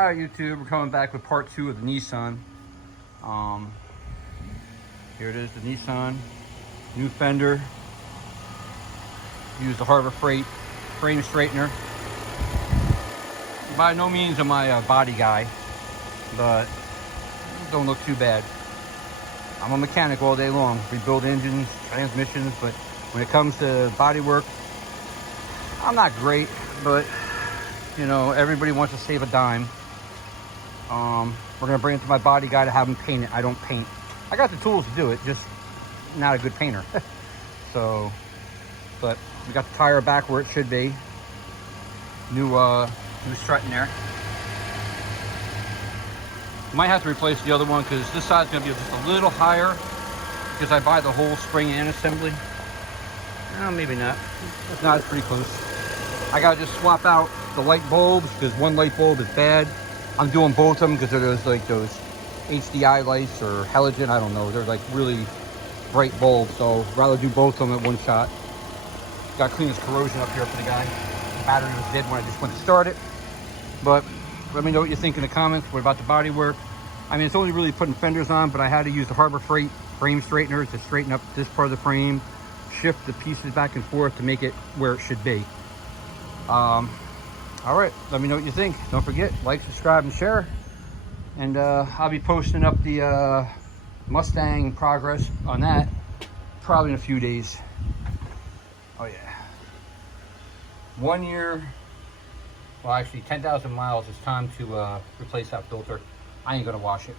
Alright YouTube, we're coming back with part 2 of the Nissan. Here it is, the Nissan. New fender. Use the Harbor Freight frame straightener. By no means am I a body guy, but don't look too bad. I'm a mechanic all day long. Rebuild engines, transmissions, but when it comes to body work, I'm not great, but you know, everybody wants to save a dime. We're gonna bring it to my body guy to have him paint it. I don't paint. I got the tools to do it, just not a good painter. So, but we got the tire back where it should be. New strut in there. Might have to replace the other one because this side's gonna be just a little higher because I buy the whole spring and assembly. No, maybe not. If not, it's pretty close. I gotta just swap out the light bulbs because one light bulb is bad. I'm doing both of them because they're those HDI lights or halogen, I don't know. They're like really bright bulbs, so I'd rather do both of them at one shot. Got to clean this corrosion up here for the guy. The battery was dead when I just went to start it. But let me know what you think in the comments. What about the body work? I mean, it's only really putting fenders on, but I had to use the Harbor Freight frame straightener to straighten up this part of the frame, shift the pieces back and forth to make it where it should be. All right, let me know what you think. Don't forget, like, subscribe, and share. And I'll be posting up the Mustang progress on that probably in a few days. Oh yeah. 1 year, well actually 10,000 miles. It's time to replace that filter. I ain't gonna wash it.